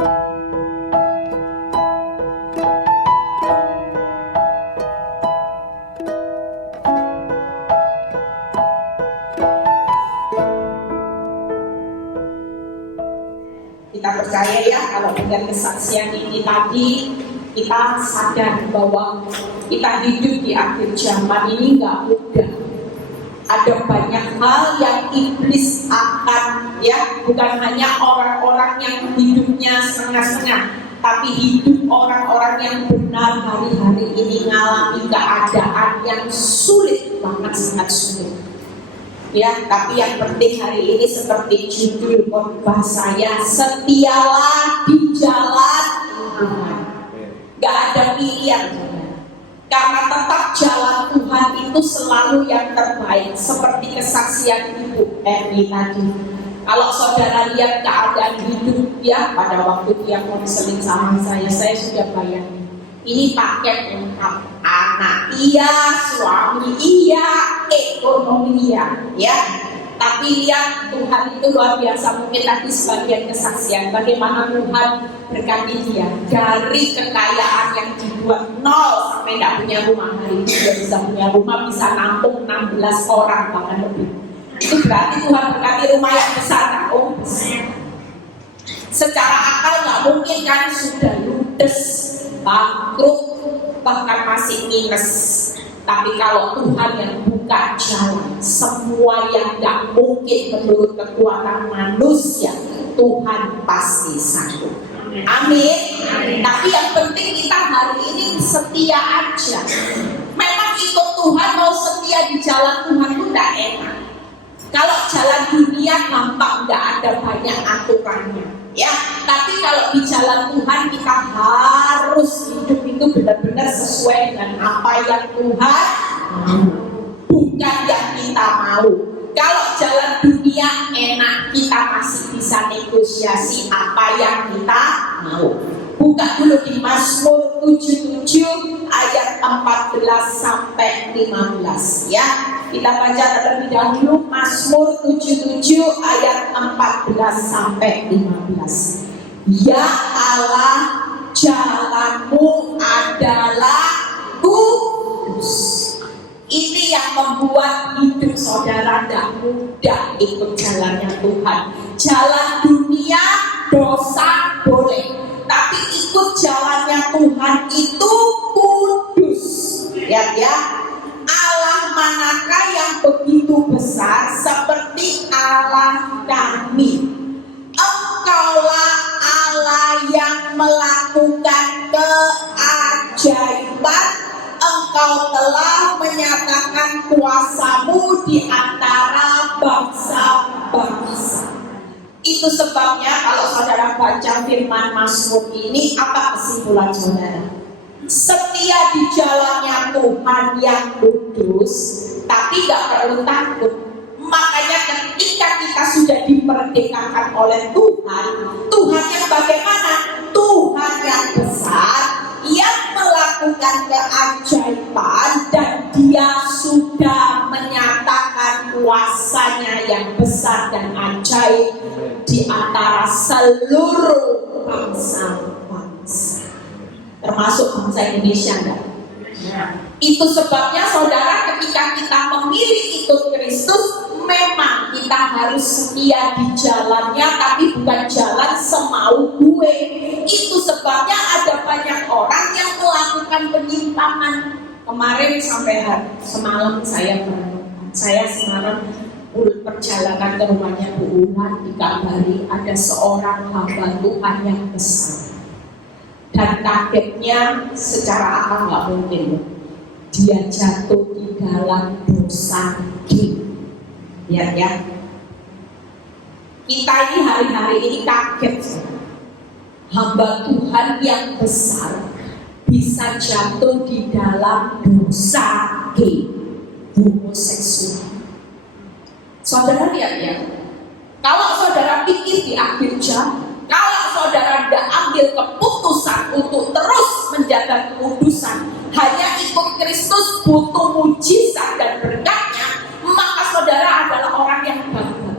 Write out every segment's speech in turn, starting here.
Kita percaya ya, kalau dengan kesaksian ini tadi, kita sadar bahwa kita hidup di akhir zaman ini nggak mudah. Ada banyak hal yang iblis akan, ya, bukan hanya orang-orang yang hidupnya setengah-setengah, tapi hidup orang-orang yang benar hari-hari ini mengalami keadaan yang sulit banget, sangat sulit. Ya, tapi yang penting hari ini seperti judul khotbah saya, setialah di jalan Tuhan. Gak ada pilihan, karena tetap jalan Tuhan itu selalu yang terbaik. Seperti kesaksian Ibu Erni tadi. Kalau saudara lihat keadaan hidup dia pada waktu dia konseling sama saya sudah bayangin. Ini paket lengkap, anak iya, suami iya, ekonomi iya, ya. Tapi lihat Tuhan itu luar biasa. Mungkin tadi sebagian kesaksian bagaimana Tuhan berkati dia dari kekayaan yang dibuat nol sampai tidak punya rumah. Hari ini dia bisa punya rumah, bisa nampung 16 orang bahkan lebih. Itu berarti Tuhan berkati rumah yang besar, oh besar. Secara akal nggak mungkin kan, sudah ludes, bangkrut, bahkan masih minus. Tapi kalau Tuhan yang buka jalan, semua yang gak mungkin menurut kekuatan manusia, Tuhan pasti sanggup. Amin. Tapi yang penting kita hari ini setia aja. Memang ikut Tuhan, mau setia di jalan Tuhan itu gak enak. Kalau jalan dunia gampang, gak ada banyak aturannya, ya. Tapi kalau di jalan Tuhan kita harus hidup itu benar-benar sesuai dengan apa yang Tuhan mau, bukan yang kita mau. Kalau jalan dunia enak, kita masih bisa negosiasi apa yang kita mau. Buka dulu di Mazmur 77 ayat 14 sampai 15, ya. Kita baca terlebih dahulu Mazmur 77 ayat 14 sampai 15. Ya Allah, jalanmu adalah kudus. Ini yang membuat hidup saudara tidak mudah ikut jalannya Tuhan. Jalan dunia dosa boleh, tapi ikut jalannya Tuhan itu kudus. Lihat ya, Allah manakah yang begitu besar seperti Allah kami? Engkaulah Allah yang melakukan keajaiban. Engkau telah menyatakan kuasamu di antara bangsa-bangsa. Itu sebabnya kalau saudara baca firman Mazmur ini, apa kesimpulan saudara? Setia di jalannya Tuhan yang kudus, tapi gak perlu takut. Makanya ketika kita sudah diperdekakan oleh Tuhan, Tuhan yang bagaimana? Tuhan yang besar, yang melakukan keajaiban, dan dia sudah menyatakan kuasanya yang besar dan ajaib di antara seluruh bangsa-bangsa, termasuk bangsa Indonesia, enggak? Itu sebabnya saudara, ketika kita memilih ikut Kristus, memang kita harus setia di jalannya, tapi bukan jalan semau gue. Itu sebabnya ada banyak orang yang melakukan penyimpangan. Kemarin sampai semalam saya semalam perjalanan ke rumahnya Bu Ulan, dikabari ada seorang hamba Tuhan yang besar. Dan kagetnya secara akal nggak mungkin, dia jatuh di dalam dosa gila. Ya. Kita ini hari-hari ini kaget, hamba Tuhan yang besar bisa jatuh di dalam dosa homoseksual. Saudara lihat ya, kalau saudara pikir di akhir zaman, kalau saudara tidak ambil keputusan untuk terus menjaga kekudusan, hanya ikut Kristus butuh mujizat dan berkatnya, maka saudara adalah orang yang gagal.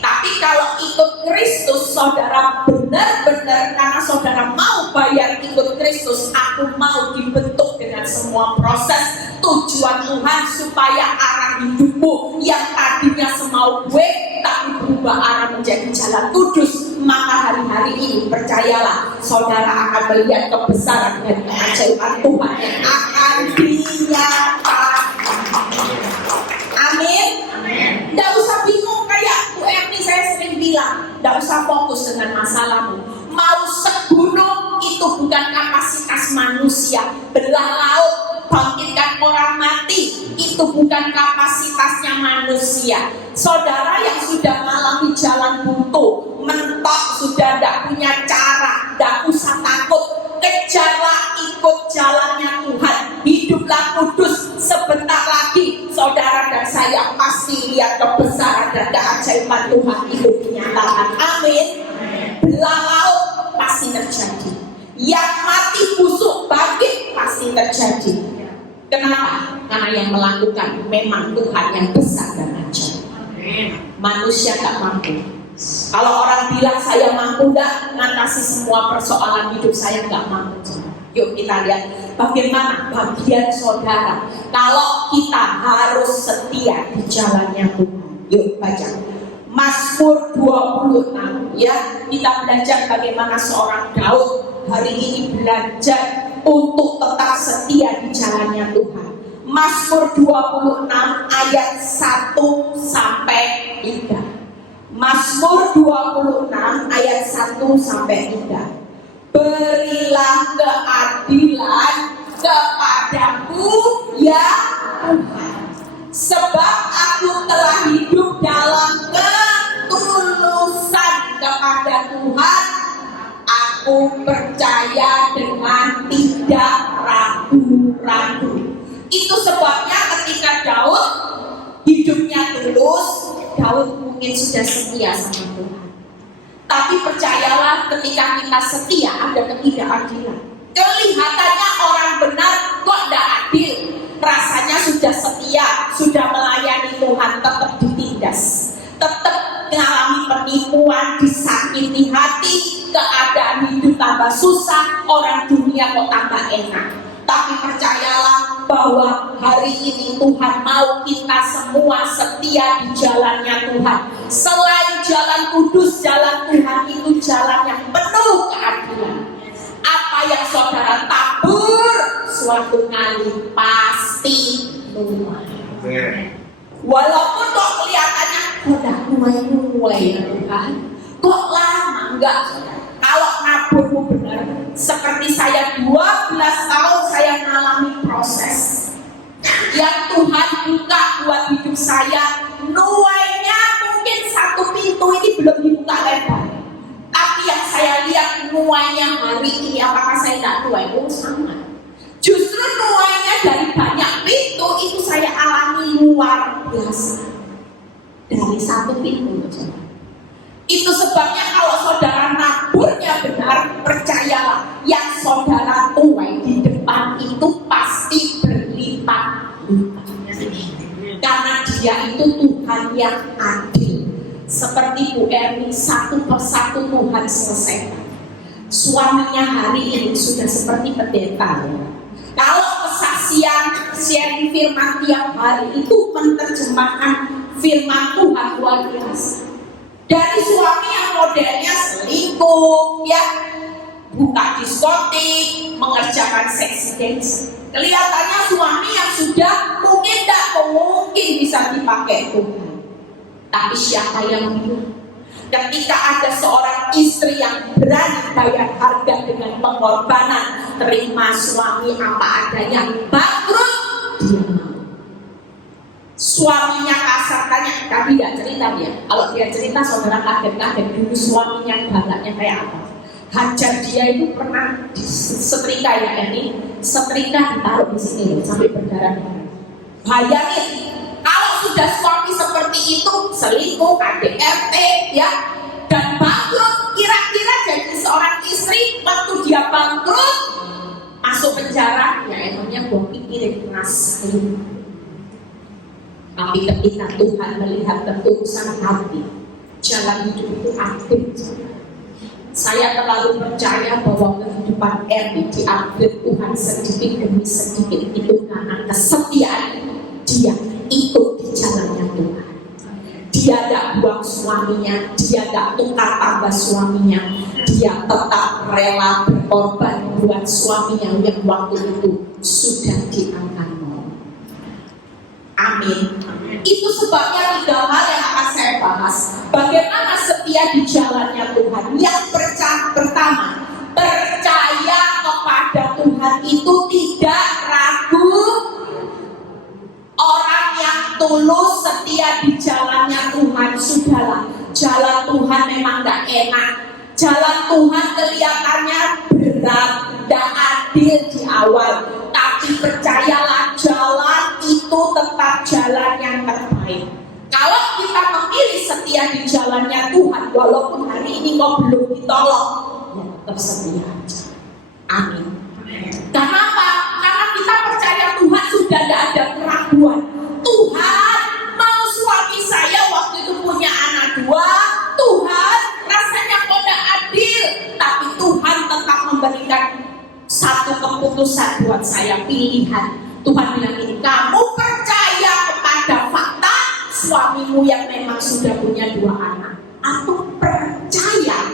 Tapi kalau ikut Kristus, saudara benar-benar saudara mau bayar ikut Kristus, aku mau dibentuk dengan semua proses tujuan Tuhan supaya arah hidupmu yang tadinya semau gue tapi berubah arah menjadi jalan kudus. Maka hari-hari ini percayalah, saudara akan melihat kebesaran dan keajaiban Tuhan yang akan dinyatakan. Amin. Tidak usah bingung kayak Bu Erni, saya sering bilang, tidak usah fokus dengan masalahmu. Mau segunung itu bukan kapasitas manusia. Belah laut, bangkitkan orang mati, itu bukan kapasitasnya manusia. Saudara yang sudah mengalami jalan buntu, mentok, sudah tidak punya cara, tidak usah takut. Kejarlah, ikut jalannya Tuhan. Hiduplah kudus. Sebentar lagi saudara dan saya pasti lihat kebesaran dan keajaiban Tuhan itu dinyatakan. Amin. Belah laut pasti terjadi. Yang mati busuk bangkit pasti terjadi. Kenapa? Karena yang melakukan memang Tuhan yang besar dan ajaib. Manusia tak mampu. Kalau orang bilang saya mampu enggak mengatasi semua persoalan hidup, saya enggak mampu. Yuk kita lihat bagaimana bagian saudara kalau kita harus setia di jalannya Tuhan. Yuk baca Mazmur 26 ya. Kita belajar bagaimana seorang Daud hari ini belajar untuk tetap setia di jalannya Tuhan. Mazmur 26 ayat 1 sampai 3. Mazmur 26 ayat 1 sampai 3. Berilah keadilan kepadaku ya Tuhan, sebab aku telah hidup dalam ketulusan kepada Tuhan. Aku percaya dengan tidak ragu-ragu. Itu sebabnya ketika Daud hidupnya tulus, Daud mungkin sudah setia sama Tuhan. Tapi percayalah, ketika kita setia ada ketidakadilan. Kelihatannya orang benar kok tidak adil. Rasanya sudah setia, sudah melayani Tuhan, tetap ditindas, tetap mengalami penipuan, disakiti hati, keadaan hidup tambah susah, orang dunia kok tambah enak. Tapi percayalah bahwa hari ini Tuhan mau kita semua setia di jalannya Tuhan. Selain jalan kudus, jalan Tuhan itu jalan yang penuh keadilan. Apa yang saudara tabur suatu kali pasti nuai. Walaupun kok kelihatannya udah nuai ya Tuhan, kok lama enggak? Kalau naburmu benar, seperti saya 12 tahun saya mengalami proses yang Tuhan buka buat hidup saya. Nuainya mungkin satu pintu ini belum dibuka lebar, tapi yang saya lihat nuainya hari ini, apakah saya tidak nuai? Oh sama. Justru nuainya dari banyak pintu itu saya alami luar biasa dari satu pintu. Itu sebabnya kalau saudara naburnya benar, percayalah yang saudara tuai di depan itu pasti berlipat-lipat. Karena dia itu Tuhan yang adil. Seperti Bu Erni, satu persatu Tuhan selesaikan. Suaminya hari ini sudah seperti pendeta. Kalau kesaksian sharing firman tiap hari itu menerjemahkan firman Tuhan luar biasa. Dari suami yang modelnya selingkuh, ya, buka diskotik, mengerjakan seksi dance. Kelihatannya suami yang sudah mungkin tidak mungkin bisa dipakai Tuhan. Tapi siapa yang bilang? Ketika ada seorang istri yang berani bayar harga dengan pengorbanan, terima suami apa adanya, bangkrut, dia mau. Suaminya kasar, tanya, tapi tidak cerita dia. Kalau dia cerita, saudara kaget-kaget. Dulu suaminya galaknya kayak apa? Hajar dia itu pernah setrika ya ini, setrika ditaruh di sini sampai berdarah-darah. Bayangin, kalau sudah suami seperti itu, selingkuh, KDRT, ya, dan bangkrut, kira-kira jadi seorang istri waktu dia bangkrut, masuk penjara, ya emangnya buang pikir keras. Tapi ketika Tuhan melihat ketulusan hati, jalan hidup itu adil. Saya terlalu percaya bahwa kehidupan Ernie diambil Tuhan sedikit demi sedikit. Itu karena kesetiaan dia ikut di jalannya Tuhan. Dia tidak buang suaminya, dia tidak tukar tambah suaminya, dia tetap rela berkorban buat suaminya yang waktu itu sudah diangkat. Amin. Itu sebabnya 3 hal yang akan saya bahas. Bagaimana setia di jalannya Tuhan. Yang pertama, percaya kepada Tuhan itu tidak ragu. Orang yang tulus setia di jalannya Tuhan, sudahlah. Jalan Tuhan memang tidak enak. Jalan Tuhan kelihatannya berat, tidak adil di awal. Tapi percayalah, jalan itu tetap jalan yang terbaik. Kalau kita memilih setia di jalannya Tuhan, walaupun hari ini kok belum ditolong, ya tetap setia aja. Amin. Karena apa? Karena kita percaya Tuhan sudah tidak ada keraguan. Tuhan mau suami saya waktu itu punya anak 2. Tuhan rasanya kok tidak adil, tapi Tuhan tetap memberikan satu keputusan buat saya, pilihan. Tuhan bilang ini, kamu percaya kepada fakta suamimu yang memang sudah punya 2 anak, atau percaya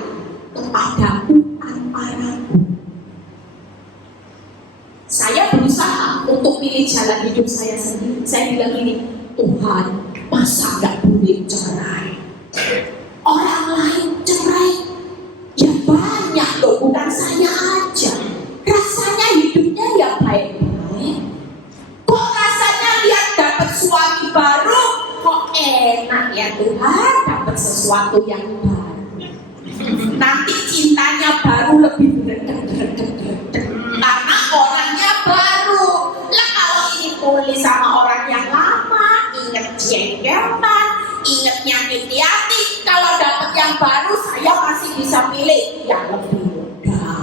kepadaku tanpa ragu? Saya berusaha untuk pilih jalan hidup saya sendiri. Saya bilang ini, Tuhan, masa gak boleh cerai? Orang lain cerai ya banyak loh, bukan saya aja. Rasanya hidupnya ya baik-baik. Kok rasanya lihat dapat suami baru, kok enak ya Tuhan, dapat sesuatu yang baru. Nanti cintanya baru lebih berdek-dek. Karena orangnya baru. Lah kalau ini pulih sama orang yang lama, inget jengkelman, inget nyakiti hati. Kalau dapat yang baru, saya masih bisa pilih yang lebih mudah,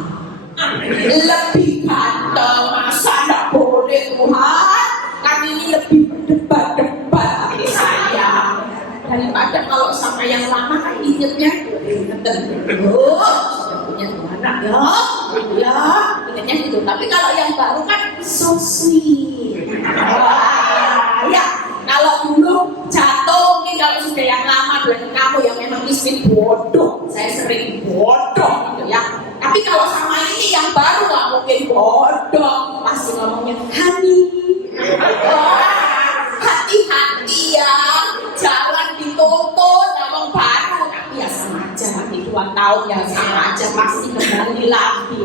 lebih ganteng. Masa tidak boleh Tuhan? Kami ini lebih berdebat-debat hati saya daripada kalau sama yang lama kan ingetnya sudah punya 2 anak ya ingetnya gitu. Tapi kalau yang baru kan so sweet. Ya kalau dulu jatuh, mungkin kalau sudah yang lama berarti kamu yang memang istri bodoh. Saya sering bodoh gitu ya. Tapi kalau sama ini yang baru nggak mungkin bodoh, pasti ngomongnya honey. Hati-hati ya, jangan dituntut ngomong baru. Tapi ya sama aja, nanti 2 tahun ya sama aja, pasti kembali lagi.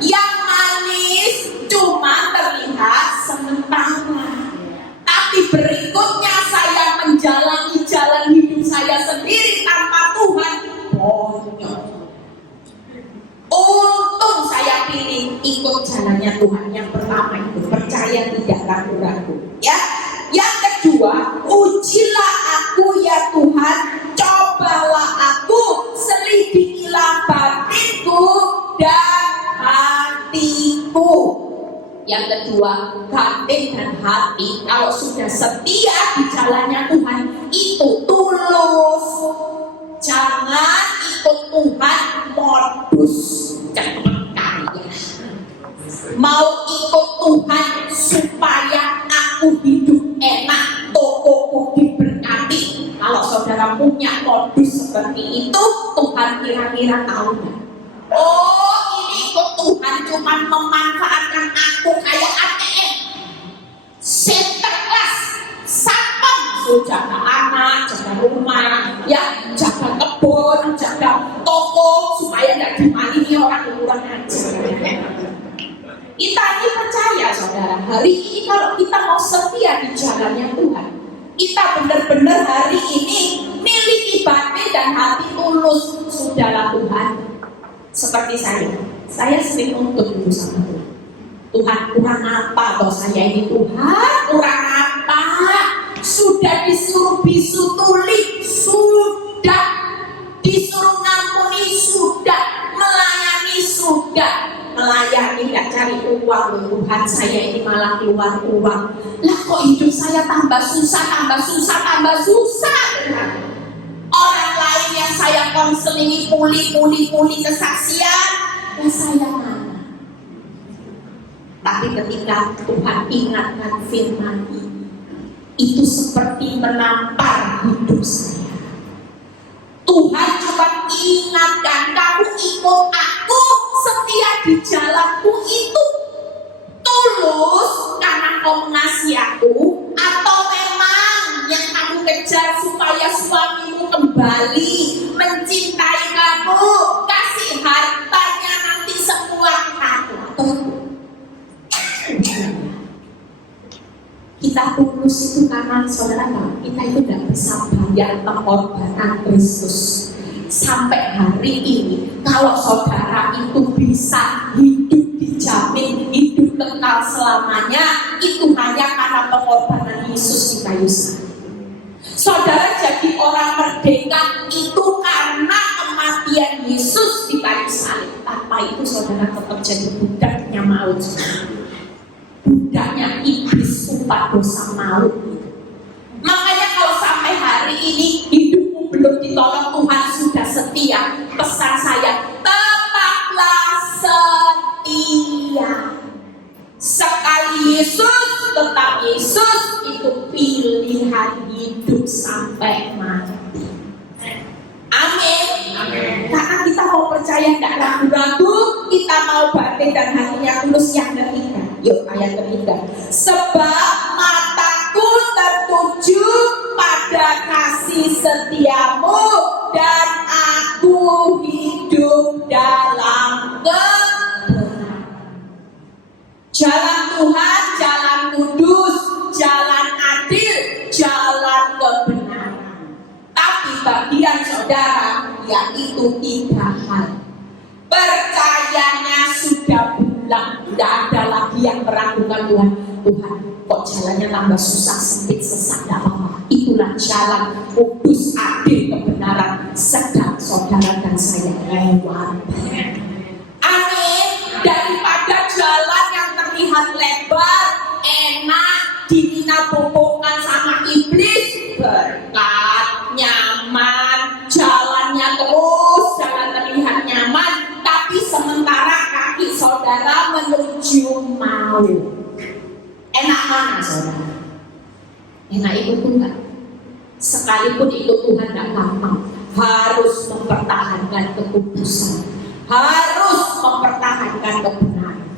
Yang manis cuma terlihat sementara, tapi berikutnya saya menjalani jalan hidup saya sendiri tanpa Tuhan, bonyok. Untung saya pilih ikut jalannya Tuhan. Yang pertama itu percaya, tidak ragu-ragu. Ya. Yang kedua, ujilah aku ya Tuhan, cobalah aku, selidikilah batinku dan hatiku. Yang kedua, batin dan hati kalau sudah setia di jalannya Tuhan itu tulus. Jangan ikut Tuhan modus cepet kaya. Mau ikut Tuhan supaya aku hidup enak, tokoku diberkati. Kalau saudara punya modus seperti itu, Tuhan kira-kira tahu nggak? Oh, ini ikut Tuhan cuma memanfaatkan aku kayak ATM, sinterklas, satpam, jaga anak, jaga rumah, ya, jaga kebun, jaga toko supaya nggak dimalini orang kurang ajar. Kita ini percaya saudara, hari ini kalau kita mau setia di jalannya Tuhan, kita benar-benar hari ini miliki batin dan hati tulus. Sudahlah Tuhan, seperti saya sering nuntut dulu sama Tuhan. Tuhan, kurang apa toh saya ini Tuhan? Kurang apa? Sudah disuruh bisu tuli, sudah disuruh ngampuni, sudah melayani, sudah melayani, gak cari uang loh Tuhan. Saya ini malah keluar uang. Lah kok hidup saya tambah susah, tambah susah, tambah susah. Orang lain yang saya konselingi pulih kesaksian, ya saya mana. Tapi ketika Tuhan ingatkan firman ini, itu seperti menampar hidup saya. Tuhan coba ingatkan, kamu ikut aku, setia di jalanku itu tulus karena kau mengasihi aku, atau memang yang kamu kejar supaya suamimu kembali mencintai kamu, kasih hartanya nanti semua kamu, atau kita tulus itu karena saudara tahu, kita itu tidak bisa bayar pengorbanan Kristus. Sampai hari ini, kalau saudara itu bisa hidup dijamin hidup kekal selamanya, itu hanya karena pengorbanan Yesus di kayu salib. Saudara jadi orang merdeka itu karena kematian Yesus di kayu salib. Tanpa itu saudara tetap jadi budaknya maut, budaknya iblis, upah dosa maut. Makanya kalau sampai hari ini hidupmu belum ditolong Tuhan, sudah setia, pesan saya, tetaplah setia. Sekali Yesus, tetap Yesus, itu pilihan hidup sampai mati. Amin. Karena kita mau percaya, tidak ragu-ragu, kita mau batin dan hatinya tulus. Yang ketiga, yuk ayat ketiga. Sebab mataku tertuju pada kasih setiamu, dan aku hidup dalam kebenaran. Jalan Tuhan, jalan kudus, jalan adil, jalan kebenaran. Tapi bagian saudara, yaitu 3 hal. Percayanya sudah bulat, tidak ada lagi yang meragukan Tuhan. Tuhan, kok jalannya tambah susah, sempit, sesat, tidak apa-apa. Itulah jalan kudus, adil, kebenaran, sedang saudara dan saya lewat. Amin. Daripada jalan yang terlihat lebar, enak, dinabobokkan sama iblis, berkat, nyaman, jalannya terus, jalan terlihat nyaman, tapi sementara kaki saudara menuju maut. Enak mana saudara? Enak itu Tuhan. Sekalipun itu Tuhan tidak gampang, harus mempertahankan kekudusan, harus mempertahankan kebenaran.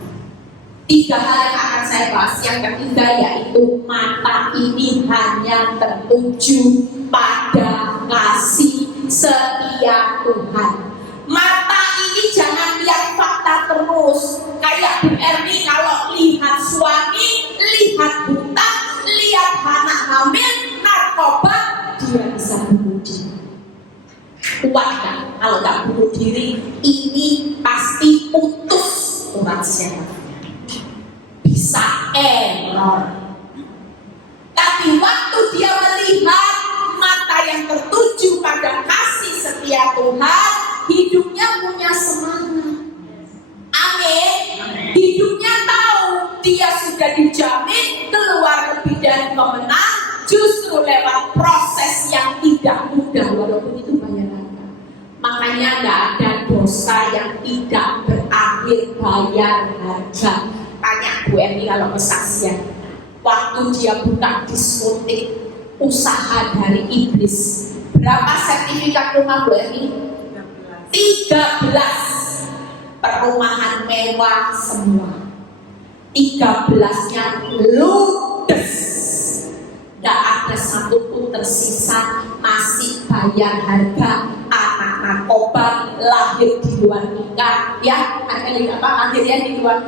3 hal yang akan saya bahas. Yang ketiga yaitu mata ini hanya tertuju pada kasih setia Tuhan. Mata ini jangan lihat fakta terus. Kayak Bu Erni kalau lihat suami, lihat hutang, lihat anak hamil, narkoba, dia bisa bunuh diri. Kuat kan? Kalau tak bunuh diri, ini pasti putus urat syaraf, bisa error. Tapi waktu dia melihat mata yang tertuju pada kasih setia Tuhan, hidupnya punya semangat. Amin. Hidupnya tahu dia sudah dijamin keluar lebih dari pemenang, justru lewat proses yang tidak mudah, walaupun itu banyak harga. Makanya tidak ada dosa yang tidak berakhir bayar harga. Tanya Bu Emi kalau kesaksian, waktu dia buka diskotik usaha dari iblis, berapa sertifikat rumah Bu Emi? 13. Perumahan mewah semua, 13-nya ludes, tidak ada satupun tersisa, masih bayar harga. Anak narkoba lahir di luar nikah, ya, lahirnya di luar,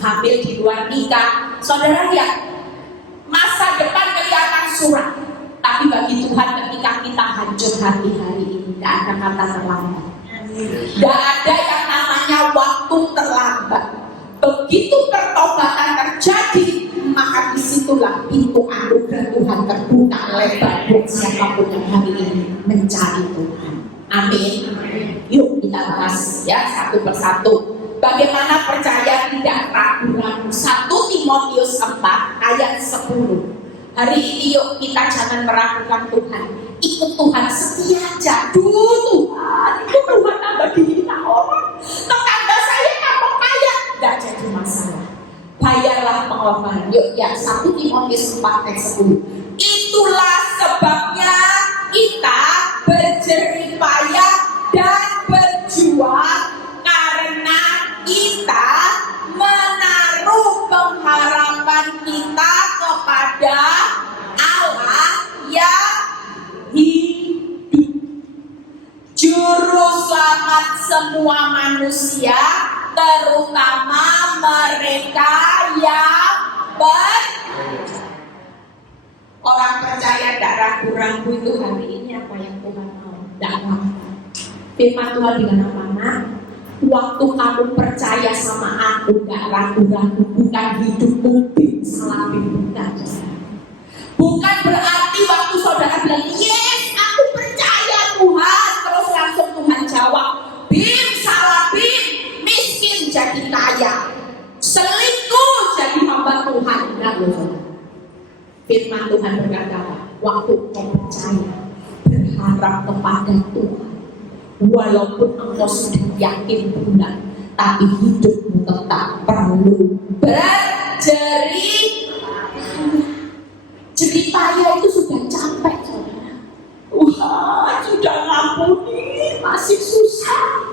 hamil di luar nikah. Saudara lihat, masa depan kelihatan suram, tapi bagi Tuhan ketika kita hancur hati hari ini, tidak ada kata terlambat. Tidak ada yang namanya waktu terlambat. Begitu pertobatan terjadi, maka disitulah pintu anugerah Tuhan terbuka lebar buat siapapun yang hari ini mencari Tuhan. Amin. Yuk kita bahas ya satu persatu. Bagaimana percaya tidak ragu-ragu. 1 Timotius 4 ayat 10. Hari ini yuk kita jangan meragukan Tuhan. Ikut Tuhan, setia aja. Tuhan, ikut Tuhan tambah dihina orang. Tetangga saya kalau kaya, gak jadi masalah. Bayarlah pengorbanan. Yuk ya, 1 Timotius 4 ayat 10. Itulah sebabnya kita berjeripayah dan berjuang, karena kita menaruh pengharapan kita kepada Allah yang hidup, juru selamat semua manusia, terutama mereka yang orang percaya. Tidak ragu-ragu itu hari ini apa yang Tuhan mau. Tidak apa-apa. Firman Tuhan dengan amanah. Waktu kamu percaya sama aku, gak ragu-ragu, bukan hidupmu salah, bukan. Bukan berarti waktu saudara bilang, yes, aku percaya Tuhan, terus langsung Tuhan jawab, Bim, salah Bim, miskin jadi kaya, selingkuh jadi hamba Tuhan. Enggak loh. Firman Tuhan berkata, waktu kau percaya, berharap kepada Tuhan, walaupun engkau sudah yakin bulan, tapi hidupmu tetap perlu jeripayah. Itu sudah capek, saudara. Wah, sudah ngampuni, masih susah.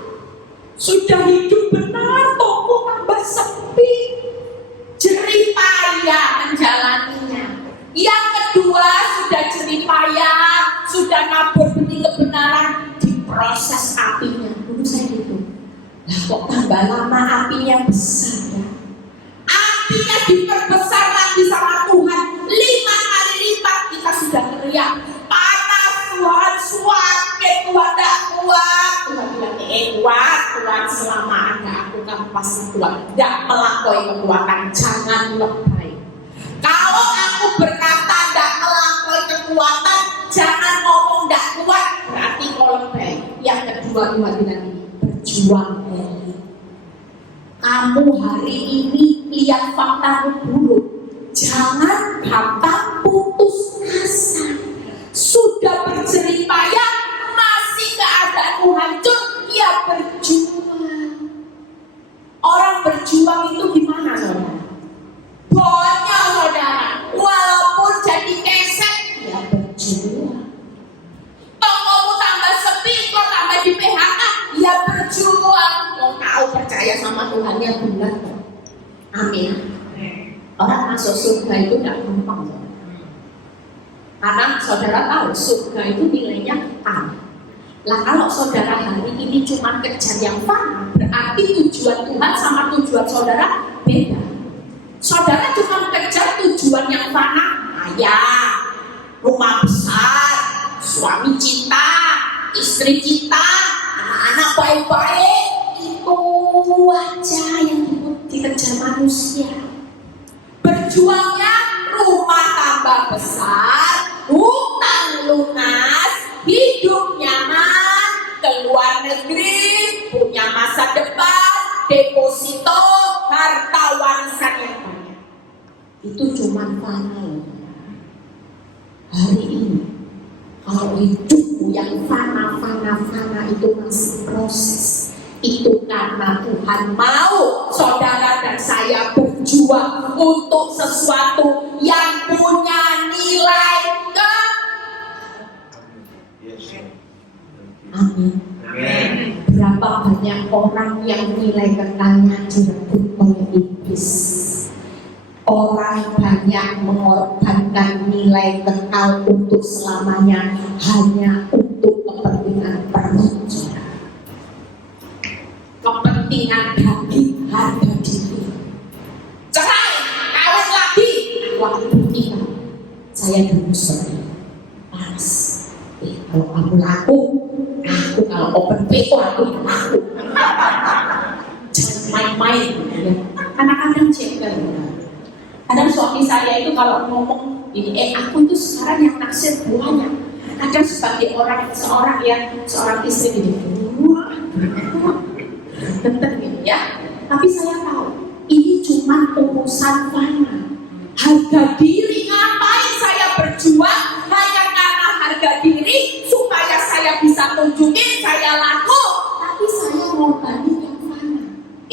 Sudah hidup benar, toko tambah sepi. Jeripayah menjalaninya. Yang kedua, sudah jeripayah, sudah nabur benih kebenaran, proses apinya. Dulu saya gitu, lah kok tambah lama apinya besar ya. Apinya diperbesar lagi sama Tuhan 5 kali lipat. Kita sudah teriak, panas Tuhan, suakin Tuhan, tidak kuat. Tuhan bilang, kuat Tuhan, selama ada aku kan pasti kuat. Tidak melampaui kekuatan, jangan lebay. Kalau aku berkata tidak melampaui kekuatan, jangan ngomong tidak kuat, berarti kau lebay. Yang kedua, Tuhan bilang ini, berjuang Heli. Kamu hari ini lihat fakta buruk, jangan gampang putus asa. Sudah berjeripayah, masih keadaanmu hancur, ya berjuang. Orang berjuang itu gimana, saudara? Banyak, saudara. Walaupun jadi kesek, ya berjuang. Tokomu tambah sepi, kok tambah di PHK, ya berjuang. Kau percaya sama Tuhan yang benar. Amin. Orang masuk surga itu tidak gampang. Karena saudara tahu surga itu nilainya A. Lah kalau saudara hari ini cuma kejar yang fana, berarti tujuan Tuhan sama tujuan saudara beda. Saudara cuma kejar tujuan yang fana, kaya, rumah besar, suami cinta, istri cinta, anak-anak baik-baik, itu aja yang dikejar manusia. Berjuangnya rumah tambah besar, hutang lunas, hidup nyaman, keluar negeri, punya masa depan, deposito, harta warisan yang banyak. Itu cuma fana. Hari ini kalau hidupmu yang fana itu masih proses, itu karena Tuhan mau saudara dan saya berjuang untuk sesuatu yang punya nilai Amin. Berapa banyak orang yang nilai kekalnya direbut oleh iblis. Orang banyak mengorbankan nilai kekal untuk selamanya hanya untuk kepentingan perut, kepentingan daging, harga diri. Cerai, kawin lagi, waktu nikah. Saya dulu sering panas. Kalau kamu laku, aku kalau open PO aku laku. Jangan main-main. Anak-anak cekal. Kadang suami saya itu kalau ngomong ini, aku itu sekarang yang naksir buahnya. Kadang sebagai seorang istri gini, betul gitu ya. Tapi saya tahu ini cuma urusan fana. Harga diri ngapain saya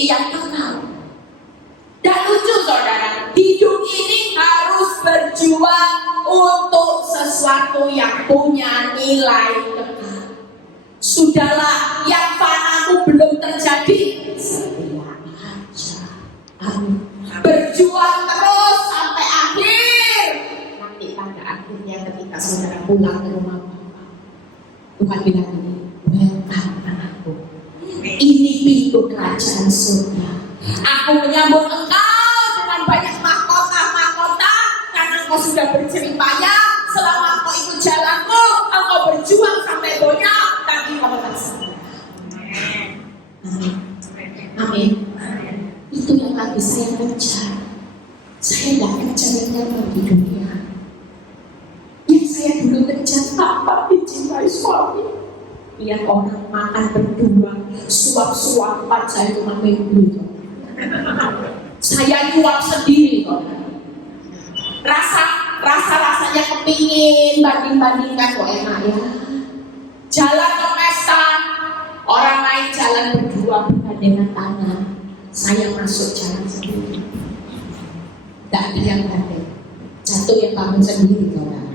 yang kekal. Dan lucu saudara, hidup ini harus berjuang untuk sesuatu yang punya nilai kekal. Sudahlah, yang fanamu belum terjadi, setia aja. Amin. Berjuang terus sampai akhir. Nanti pada akhirnya ketika saudara pulang ke rumah Bapak, Tuhan bilang ini, welcome anakku. Ini pintu kerajaan surga. Aku menyambut engkau dengan banyak mahkota, karena engkau sudah berjerih payah. Selama engkau ikut jalanku, engkau berjuang sampai banyak, tapi engkau tak salah. Amin. Amin. Itu yang lagi saya kejar. Saya tidak kejar yang di dunia. Yang saya dulu kejar tanpa dicintai suami. Lihat orang makan berdua, suap-suapan, saya cuma mimpi. Saya nyuap sendiri kok. Rasanya kepingin banding-bandingkan kok enak ya. Jalan ke pesta, orang lain jalan berdua bergandengan tangan. Saya masuk jalan sendiri. Tak ada yang gandeng. Jatuh yang bangun sendiri kawan.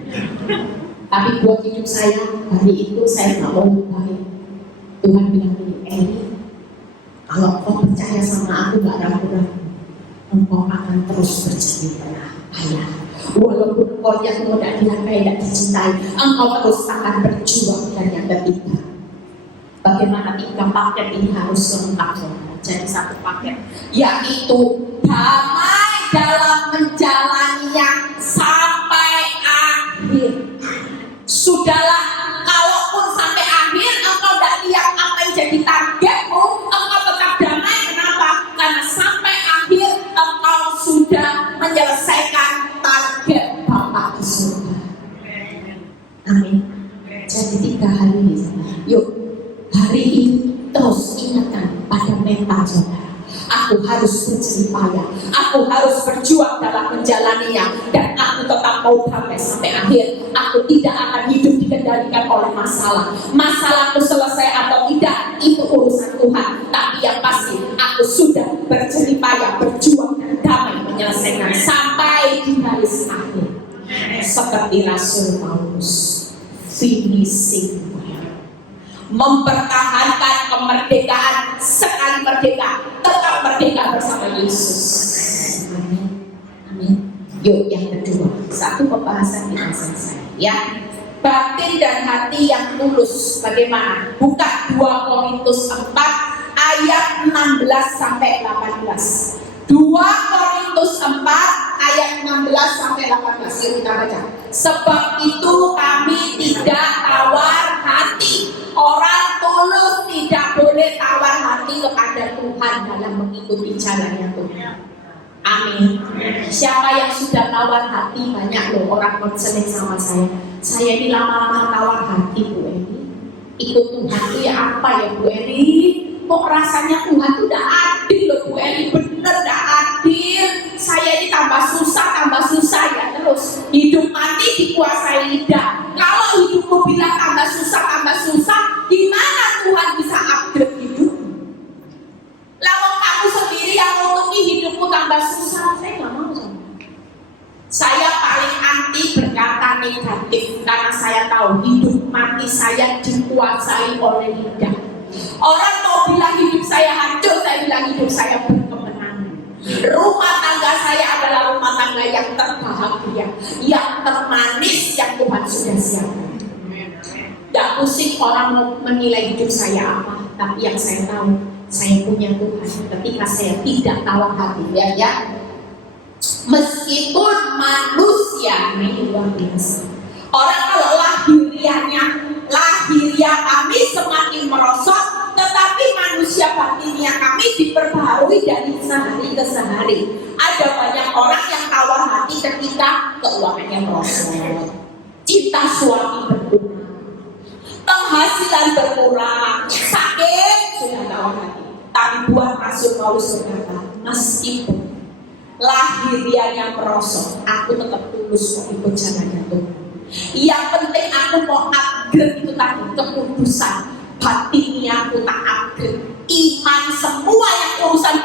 Tapi buat hidup saya, hari itu saya tak mau baik. Tuhan bilang ini, kalau kau percaya sama aku gak ragu-ragu, engkau akan terus berjadi payah. Walaupun kau yang mudah dilakai dan dicintai, engkau terus akan berjuang. Dan yang ketiga, bagaimana 3 paket ini harus lengkap. Jadi 1 paket, yaitu damai dalam menjalaninya sampai akhir. Sudahlah, kalaupun sampai akhir engkau tidak lihat apa yang jadi targetmu, engkau tetap damai. Kenapa? Karena sampai akhir engkau sudah menyelesaikan target Bapa di surga. Amin. Jadi 3 hari ini, yuk hari ini terus ingatkan pada mental saudara. Aku harus berjerih payah, aku harus berjuang dalam menjalaninya, dan aku tetap mau damai sampai akhir. Aku tidak akan hidup dikendalikan oleh masalah. Masalahku selesai atau tidak, itu urusan Tuhan. Tapi yang pasti, aku sudah berjerih payah, berjuang dan damai menyelesaikan sampai di garis akhir. Seperti Rasul Paulus, finishing, mempertahankan kemerdekaan. Sekali merdeka, tetap merdeka bersama Yesus. Amin. Amin. Yuk yang kedua, 1 pembahasan kita selesai ya. Batin dan hati yang tulus bagaimana? Buka 2 Korintus 4 ayat 16 sampai 18. 2 Korintus 4 ayat 16 sampai 18. Yuk kita baca. Sebab itu kami tidak tawar hati. Orang tulus tidak boleh tawar hati kepada Tuhan dalam mengikuti jalannya Tuhan. Amin. Siapa yang sudah tawar hati? Banyak loh orang konseling sama saya. Saya ini lama-lama tawar hati Bu Eni. Ikut Tuhan itu ya apa ya Bu Eni? Kok rasanya Tuhan itu udah adil loh Bu Eni. Bener udah adil. Saya ini tambah susah ya terus. Hidup mati dikuasai lidah. Kalau hidupmu bilang tambah susah, gimana Tuhan bisa upgrade hidupmu? Lalu kamu sendiri yang ngutungi hidupmu tambah susah, saya nggak mau. Saya paling anti berkata negatif karena saya tahu hidup mati saya dikuasai oleh lidah. Orang mau bilang hidup saya hancur, saya bilang hidup saya berkemenangan. Rumah tangga saya adalah rumah tangga yang terbahagia, yang termanis, yang Tuhan sudah siapkan. Tidak pusing orang mau menilai hidup saya apa, tapi yang saya tahu, saya punya Tuhan. Ketika saya tidak tawar hati, ya. Meskipun manusia ini luar biasa. Orang kalau lahiriah kami semakin merosot, tetapi manusia batinnya kami diperbaharui dari sehari ke sehari. Ada banyak orang yang tawar hati ketika keuangannya merosot, cinta suami berkurang, penghasilan berkurang, sakit, sudah tawar hati. Tapi buat Rasul Paulus berkata, meskipun lahiriahnya merosot, aku tetap tulus mau ikut jalannya Tuhan. Yang penting aku mau upgrade itu tadi, kekudusan. Batinnya aku tak upgrade. Iman, semua yang urusan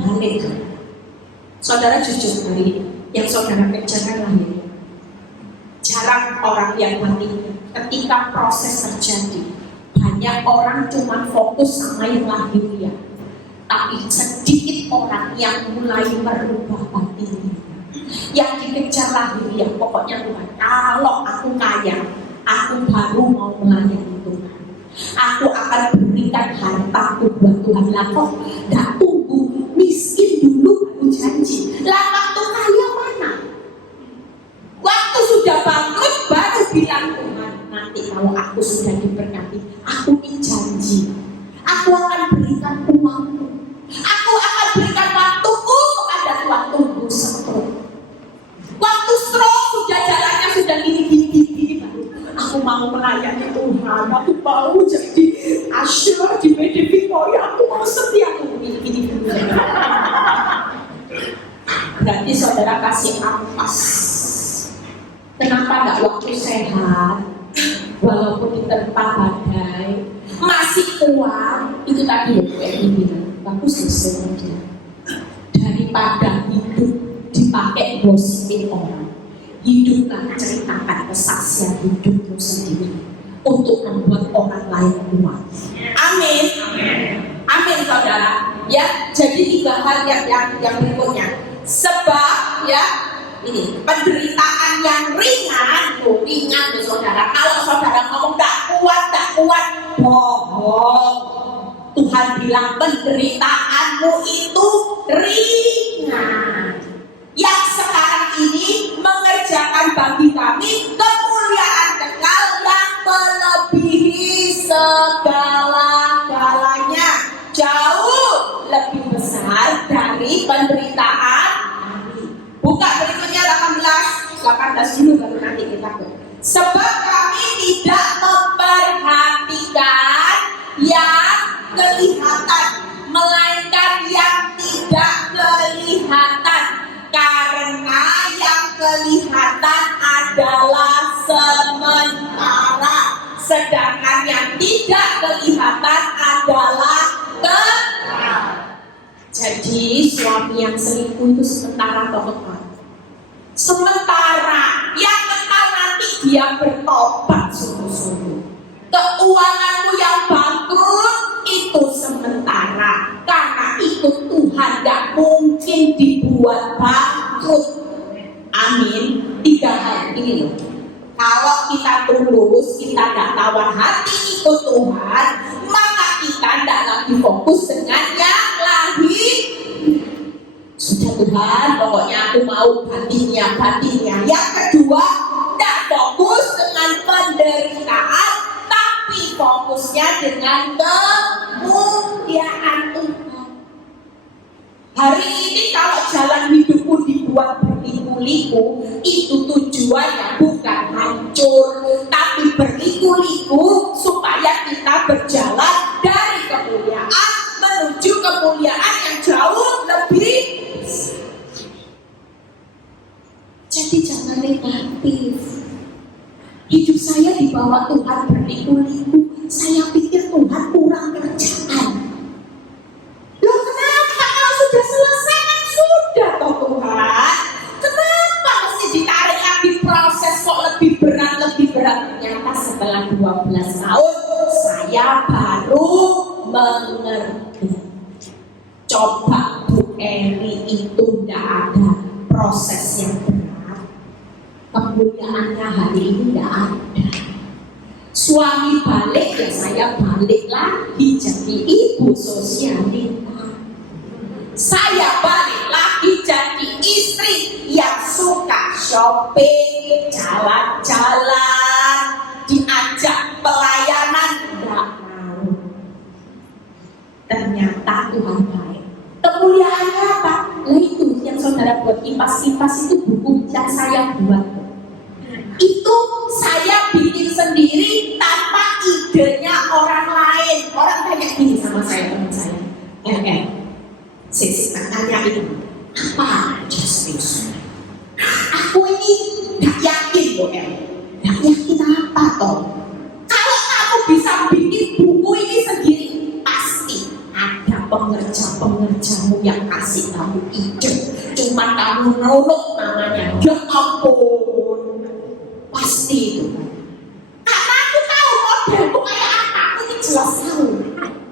balik. Saudara jujur hari ini, yang saudara kerjakan lahir. Jarang orang yang mati ketika proses terjadi. Banyak orang cuma fokus sama yang lahiriah, tapi sedikit orang yang mulai merubah batinnya. Yang dikejar lahiriah, pokoknya Tuhan, kalau aku kaya, aku baru mau melayani Tuhan. Aku akan berikan hartaku buat Tuhan. Lah kok gak tunggu miskin dulu aku janji. Lah waktu kaya mana? Waktu sudah bangkrut baru bilang Tuhan, nanti kalau aku sudah diberkati, aku ini janji, aku akan berikan uangku, aku akan berikan waktuku pada Tuhan. Tunggu stroke. Waktu stroke sudah jalannya sudah gini, aku mau melayani Tuhan, aku mau jadi asyur di PD Victoria, aku mau setia gini. Berarti saudara kasih ampas. Kenapa gak waktu sehat, walaupun diterpa badai, masih kuat? Itu tadi ya kayak bilang, bagus sesuatu. Daripada hidup dipakai gosipin orang, hiduplah ceritakan kesaksian hidupmu sendiri untuk membuat orang lain kuat. Amin. Amin saudara. Ya, jadi 3 hal yang berikutnya. Sebab ya ini penderitaan yang ringan saudara. Kalau saudara ngomong tak kuat, bohong. Tuhan bilang penderitaanmu itu ringan. Yang sekarang ini mengerjakan bagi kami kemuliaan kekal yang melebihi segala-galanya, jauh lebih besar dari penderitaan. Buka berikutnya 18 dulu baru nanti kita ke. Sebab kami tidak memperhatikan yang kelihatan, melainkan yang tidak kelihatan. Karena yang kelihatan adalah sementara, sedangkan yang tidak kelihatan adalah kekal. Jadi suami yang selingkuh itu sementara atau kekal? Sementara. Yang kekal nanti dia bertobat sungguh-sungguh. Keuanganmu yang bangkrut itu sementara, karena itu Tuhan gak mungkin dibuat bangkrut. Amin. 3 hal ini loh. Kalau kita tulus, kita gak tawar hati ikut Tuhan, maka kita gak lagi fokus dengan yang lahir. Sudah Tuhan, pokoknya aku mau batinnya. Yang kedua, gak fokus dengan penderitaan, tapi fokusnya dengan kemuliaan Tuhan. Hari ini kalau jalan hidupku dibuat berliku-liku, itu tujuannya bukan hancur, tapi berliku-liku supaya kita berjalan dari kemuliaan menuju kemuliaan yang jauh lebih. Jadi jangan negatif. Hidup saya dibawa Tuhan berliku-liku, saya pikir Tuhan kurang kerjaan. Loh kenapa? Kalau sudah selesai kan sudah toh Tuhan. Kenapa mesti ditarik lagi proses kok lebih berat? Ternyata setelah 12 tahun saya baru mengerti. Coba Bu Eri itu tidak ada proses yang berat, kemuliaannya hari ini tidak ada. Suami balik ya saya balik lagi jadi ibu sosialita. Saya balik lagi jadi istri yang suka shopping, jalan-jalan, diajak pelayanan tidak mau. Ternyata Tuhan baik. Kemuliaannya apa? Lah itu yang saudara buat kipas-kipas itu buku yang saya buat. Itu saya bikin sendiri tanpa idenya orang lain. Orang tanya gini sama saya, teman saya. Sisi tanya itu apa aja serius. Aku ini gak yakin loh gak yakin apa toh. Kalau kamu bisa bikin buku ini sendiri, pasti ada pengerja-pengerjamu yang kasih kamu ide, cuma kamu nurut namanya. Ya ampun, pasti itu. Karena aku tahu modelku kayak apa, aku ini jelas tahu.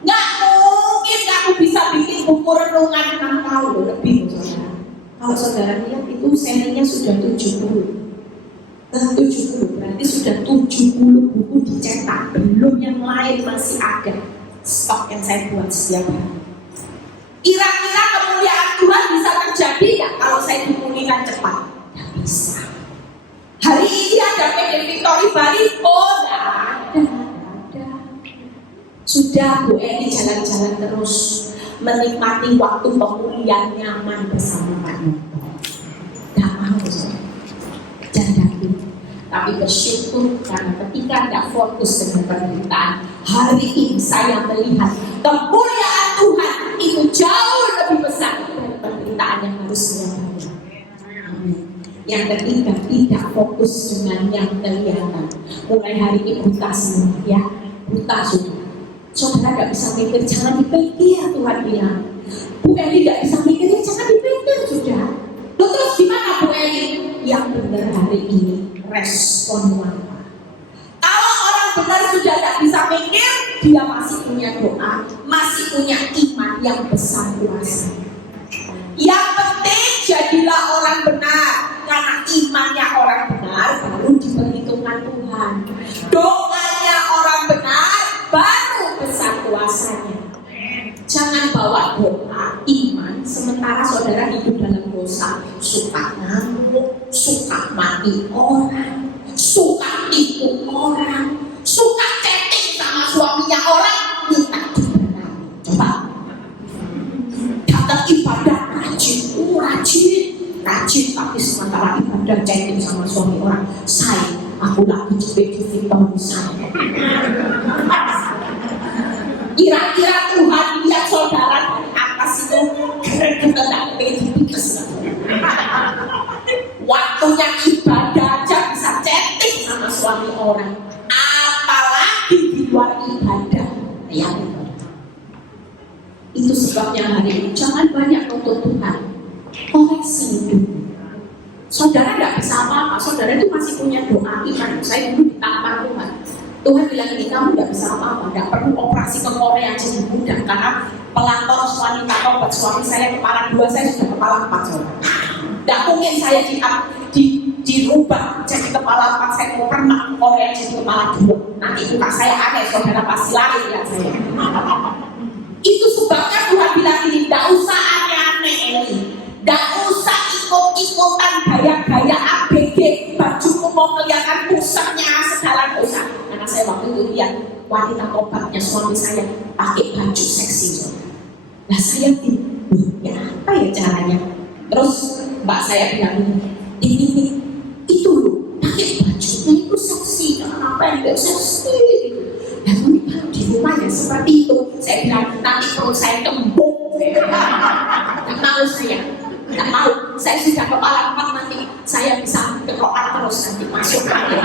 Nggak mungkin kamu bisa bikin buku renungan 6 tahun lebih, saudara. Kalau saudara lihat itu serinya sudah 70. 70 berarti sudah 70 buku dicetak, belum yang lain masih ada stok yang saya buat setiap hari. Kira-kira kemuliaan Tuhan bisa terjadi ya kalau saya dimulihkan cepat? Tidak bisa. Hari ini ada PD Victory Bali, oh tidak ada. Sudah Bu Eni jalan-jalan terus menikmati waktu pemulihan nyaman bersama Pak Noto. Tidak mau, tapi bersyukur karena ketika tidak fokus dengan penderitaan, hari ini saya melihat kemuliaan Tuhan itu jauh lebih besar dari penderitaan yang harus saya bangun. Amin. Yang ketiga, tidak fokus dengan yang kelihatan. Mulai hari ini buta semua, ya, buta sudah. Saudara tidak bisa mikir, jangan dipikir, Tuhan bilang. Bu Eli tidak bisa mikir, jangan dipikir sudah. Loh, terus gimana Bu Eli? Yang benar hari ini respon apa? Kalau orang benar sudah tidak bisa mikir, dia masih punya doa, masih punya iman yang besar kuasa. Yang penting jadilah orang benar, karena imannya orang benar baru diperhitungkan Tuhan. Doanya orang benar baru besar kuasanya. Jangan bawa doa, iman, sementara saudara hidup dalam dosa, suka ngamuk, suka mati orang, suka tipu orang, suka chatting sama suaminya orang, minta diberkati. Coba datang ibadah rajin, tapi sementara ibadah chatting sama suami orang, aku lagi di Victory saya. Kira-kira Tuhan lihat saudara dari atas itu keren-keren edifikas. Waktunya ibadah aja bisa chatting sama suami orang, apalagi di luar ibadah. Ya, itu sebabnya hari ini jangan banyak nuntut Tuhan, koreksi hidup. Saudara tidak bisa apa-apa, saudara itu masih punya doa iman. Saya dulu ditampar Tuhan. Tuhan bilang ini, kamu tidak bisa apa-apa, tidak perlu operasi ke Korea jadi mudah, karena pelakor wanita tobat suami saya kepala 2, saya sudah kepala 4 saudara. Tidak mungkin saya dirubah jadi kepala 4, saya mau pernah Korea jadi kepala 2. Nanti muka saya aneh, saudara pasti lari ya saya. Itu sebabnya Tuhan bilang ini, tidak usah aneh-aneh ini, tidak usah ikut-ikutan gaya-gaya ABG, bajuku mau kelihatan pusatnya segala dosa. Karena saya waktu itu lihat wanita tobatnya suami saya pakai baju seksi. Nah saya bingung, ya apa ya caranya? Terus mbak saya bilang ini itu loh, pakai bajunya itu seksi, kenapa enggak seksi gitu. Dan ini kalau di rumah ya seperti itu. Saya bilang nanti perut saya kembung. Nggak tahu saya. Tidak tahu, saya sudah kepala 4 nanti saya bisa berdoa terus nanti masuk akhir.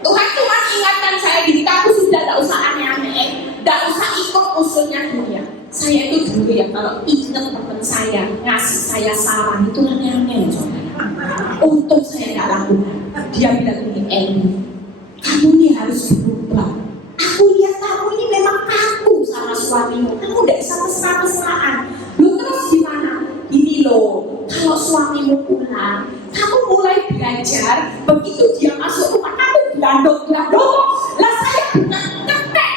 Tuhan ingatkan saya gini, kamu sudah tidak usah aneh-aneh, tidak usah ikut usulnya dunia. Saya itu dulu ya kalau ingat teman saya ngasih saya saran itu aneh-aneh. Untung saya tidak lakukan. Dia bilang ini, Eli, kamu ini harus berubah. Aku lihat kamu ini memang kaku sama suamimu, kamu tidak bisa mesra-mesraan. Lu terus gimana? Ini loh, kalau suamimu pulang, kamu mulai belajar, begitu dia masuk rumah, kamu gelandong-gelandong. Lah saya bukan ketek.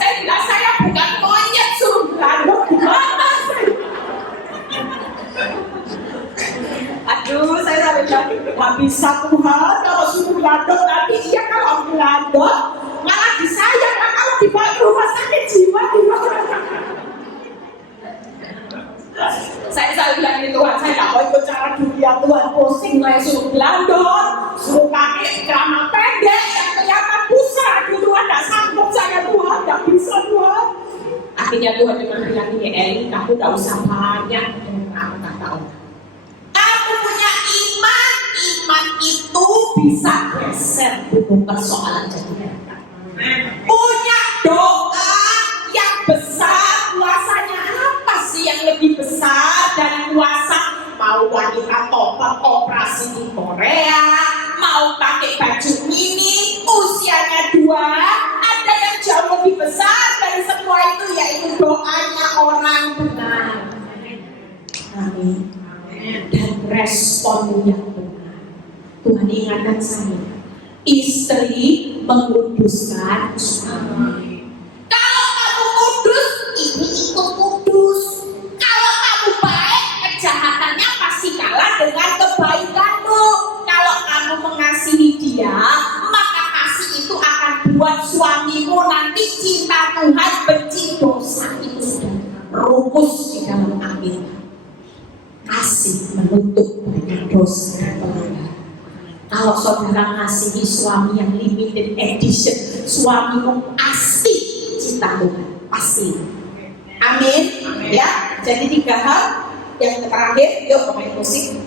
Saya bilang, saya bukan monyet suruh gelandong, gimana? Aduh, saya sampai bilang, gak bisa Tuhan, kalau suruh gelandong nanti iya kalau gelandong malah disayang, kalau dibawa ke rumah sakit jiwa saya selalu bilang ini, Tuhan saya gak mau ikut cara dunia, Tuhan pusing lah suruh gelandong, suruh kaki celana pendek yang kelihatan pusat, Tuhan gak sanggup saya, Tuhan gak bisa Tuhan. Akhirnya Tuhan cuma bilang ini, Eli kamu gak usah banyak aku kata orang. Kamu punya iman itu bisa geser hubung persoalan jadi nyata. masih di Korea, mau pakai baju mini, usianya 2, ada yang jauh lebih besar dari semua itu, yaitu doanya orang benar. Amin. Dan respon yang benar. Tuhan ingatkan saya, istri menguduskan suami. Kalau kamu kudus, ini ikut kudus. Kalau kamu baik, kejahatannya pasti kalah dengan kebaikanmu. Kalau kamu mengasihi dia, maka kasih itu akan buat suamimu nanti cinta Tuhan, benci dosa itu sudah rumus di dalam Alkitab. Kasih menutup banyak dosa dan pelanggaran. Kalau saudara ngasihi suami yang limited edition, suamimu pasti cinta Tuhan, pasti. Amin. Ya, jadi 3 hal. Yang terakhir, yuk pemain musik.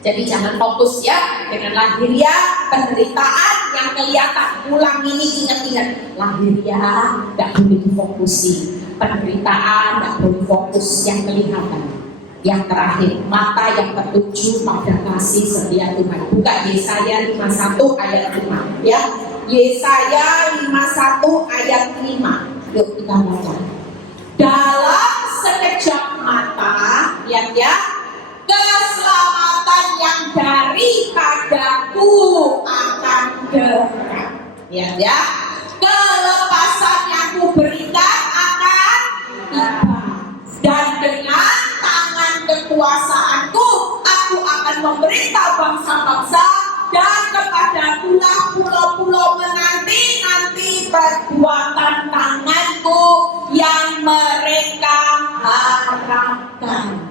Jadi jangan fokus ya dengan lahiriah, penderitaan yang kelihatan. Ulang ini, ingat-ingat, lahiriah nggak boleh difokusi, penderitaan nggak boleh fokus yang kelihatan. Yang terakhir, mata yang tertuju pada kasih setia Tuhan. Buka Yesaya 51 ayat 5 ya. Yesaya 51 ayat 5. Yuk kita baca. Dalam sekejap mata, lihat ya, keselamatan yang daripadaku akan dekat. Lihat ya, kelepasan yang kuberikan akan tiba. Dan dengan tangan kekuasaanku, aku akan memerintah bangsa-bangsa, dan kepadakulah pulau-pulau menanti-nanti perbuatan tanganku yang mereka harapkan.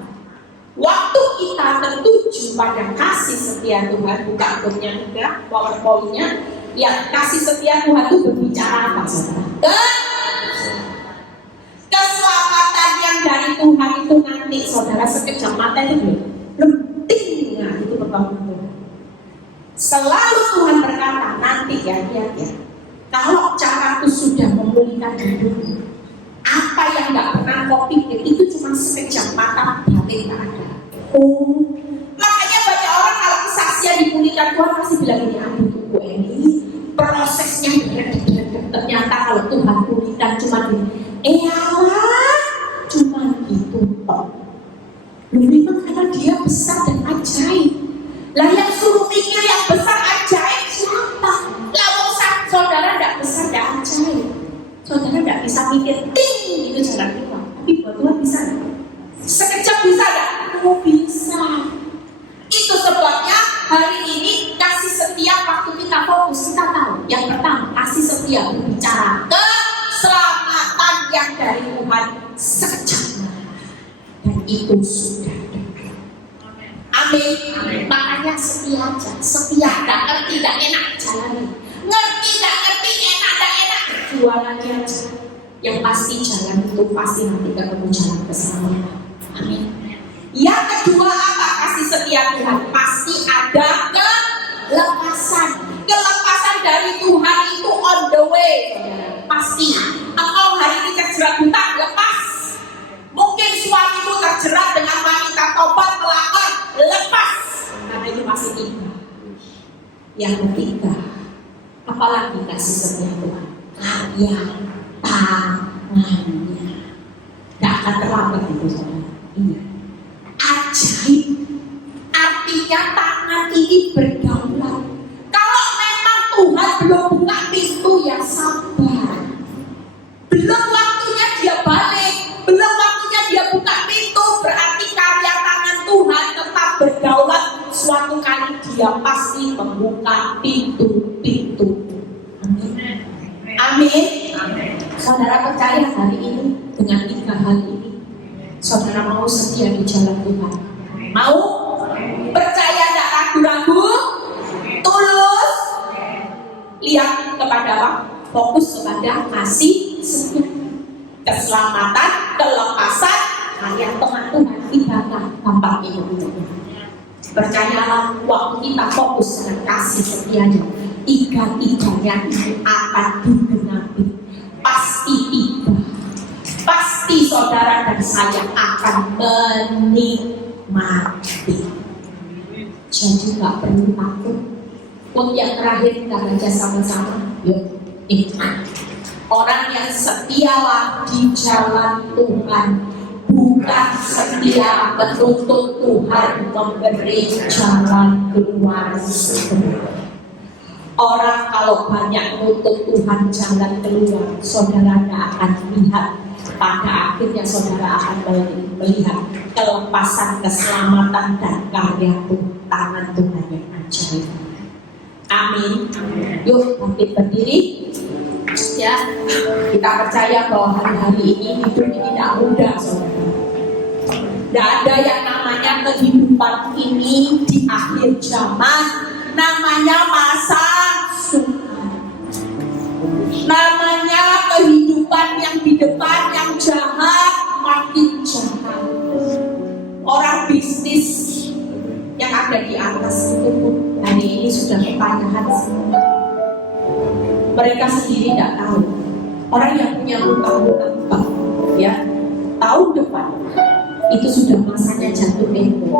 Waktu kita tertuju pada kasih setia Tuhan, buka akutnya juga, PowerPoint-nya, ya kasih setia Tuhan itu berbicara apa saudara? Keselamatan yang dari Tuhan itu nanti saudara sekejap mata itu belum tinggal itu berbangun Tuhan. Selalu Tuhan berkata nanti ya, lihat ya, kalau caraku sudah memulihkan hidupmu, apa yang gak pernah kau pikir itu cuma sekejap mata balik tak ada. Oh, makanya banyak orang kalau kesaksian dipulihkan Tuhan pasti bilang ini, aduh tunggu ini prosesnya ternyata kalau Tuhan pulihkan cuma ini, Allah cuma gitu toh. Lu memang karena dia besar dan ajaib. Lah yang suruh mikir yang besar ajaib siapa? Lah wong saudara tidak besar tidak ajaib. Saudara tidak bisa mikir ting itu jalan Tuhan. Tapi buat Tuhan bisa nggak? Sekejap bisa nggak? Oh bisa. Itu sebabnya hari ini kasih setia waktu kita fokus kita tahu. Yang pertama kasih setia berbicara keselamatan yang dari Tuhan sekejap dan itu sudah dekat. Amin. Makanya setia aja. Setia gak ngerti gak enak jalani. Ngerti gak ngerti enak gak enak jualan aja. Yang pasti jalan itu pasti nanti ketemu jalan keselamatan. Amin. Yang kedua apa kasih setia Tuhan? Pasti ada kelepasan. Kelepasan dari Tuhan itu on the way. Pasti. Engkau hari ini terjerat hutang, lepas. Mungkin suamimu terjerat dengan wanita tobat pelakon, lepas. Karena itu pasti tiba. Yang ketiga, apalagi kasih setia Tuhan? Karya tangannya. Gak akan terlambat itu saudara. Iya. Ajaib. Artinya tangan ini berdaulat. Kalau memang Tuhan belum buka pintu yang sabar. Belum waktunya dia balik. Belum waktunya dia buka pintu. Berarti karya tangan Tuhan tetap berdaulat. Suatu kali dia pasti membuka pintu-pintu. Amin. Amin. Saudara percaya hari ini dengan 3 hal ini saudara mau setia di jalan Tuhan? Mau? Percaya tak ragu-ragu? Tulus? Lihat kepada apa? Fokus kepada kasih setia, keselamatan, kelepasan, karya tangan Tuhan, ibadah, tampak itu. Percayalah waktu kita fokus dengan kasih setianya, 3-3-nya itu akan digenapi. Pasti tiba. Pasti saudara dan saya akan menikmati. Jadi nggak perlu takut. Quote yang terakhir kita baca sama-sama. Yuk, orang yang setialah di jalan Tuhan, bukan setia menuntut Tuhan memberi jalan keluar. Orang kalau banyak menuntut Tuhan jalan keluar, saudara tidak akan lihat. Pada akhirnya saudara akan melihat kelepasan, keselamatan, dan karya tangan Tuhan yang ajaib. Amin. Yuk berdiri. Ya, kita percaya bahwa hari-hari ini hidup ini tidak mudah, saudara. Tidak ada yang namanya kehidupan ini di akhir zaman, namanya masa sukar. Namanya kehidupan yang di depan yang jahat makin jahat. Orang bisnis yang ada di atas itu pun hari ini sudah kepayahan semua. Mereka sendiri tidak tahu. Orang yang punya utang-utang bank, ya, tahun depan itu sudah masanya jatuh tempo.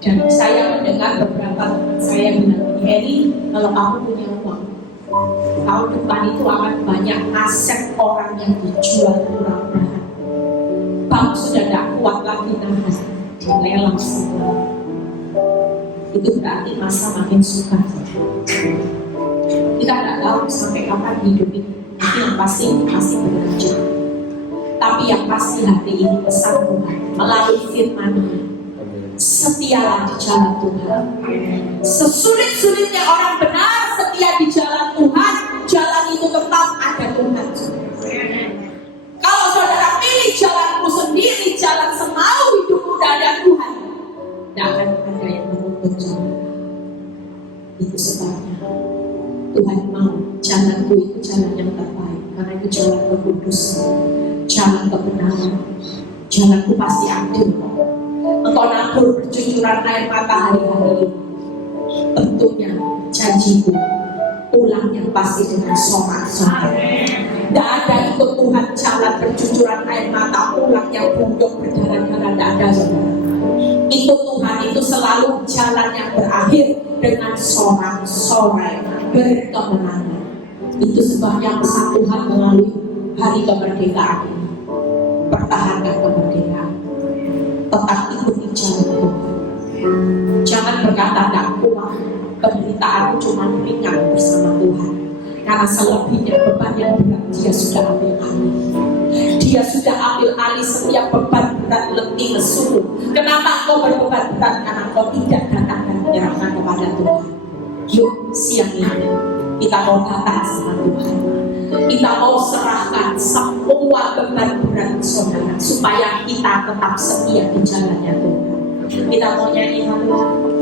Dan saya mendengar beberapa teman saya bilang, Heri, kalau kamu punya uang, tahun depan itu akan banyak aset orang yang dijual murah-murahan. Bank sudah tidak kuat lagi nahan, dilelang semua. Itu berarti masa makin sukar. Kita tidak tahu sampai kapan hidup ini. Tapi yang pasti masih bekerja. Tapi yang pasti hari ini pesan Tuhan melalui firman-Nya, setialah di jalan Tuhan. Sesulit-sulitnya orang benar setia di jalan Tuhan, jalan itu tetap ada Tuhan. Kalau saudara pilih jalanmu sendiri, jalan semau hidupmu tidak ada Tuhan, tidak akan ada yang menuntut saudara. Itu sebabnya Tuhan mau jalanku itu jalan yang terbaik, karena itu jalan kekudusan, jalan kebenaran. Jalanku pasti adil kok. Engkau nabur bercucuran air mata hari-hari ini, tentunya janjiku pulangnya pasti dengan sorak-sorai. Tidak ada ikut Tuhan jalan bercucuran air mata pulang yang bunduk berdarah-darah, tidak ada, saudara. Ikut Tuhan itu selalu jalan yang berakhir dengan sorak-sorai, berkemenangan. Itu sebabnya pesan Tuhan melalui hari kemerdekaan ini. Pertahankan kemerdekaan, tetap ikuti jalan Tuhan. Jangan berkata tidak kuat, penderitaanku cuma ringan bersama Tuhan. Karena selebihnya beban yang berat Dia sudah ambil alih. Dia sudah ambil alih setiap beban berat, letih, lesu. Kenapa kau berbeban berat? Karena kau tidak datang dan menyerahkan kepada Tuhan. Yuk siang ini kita mau datang sama Tuhan. Kita mau serahkan semua beban berat saudara, supaya kita tetap setia di jalannya Tuhan. Kita mau nyanyi, haleluya.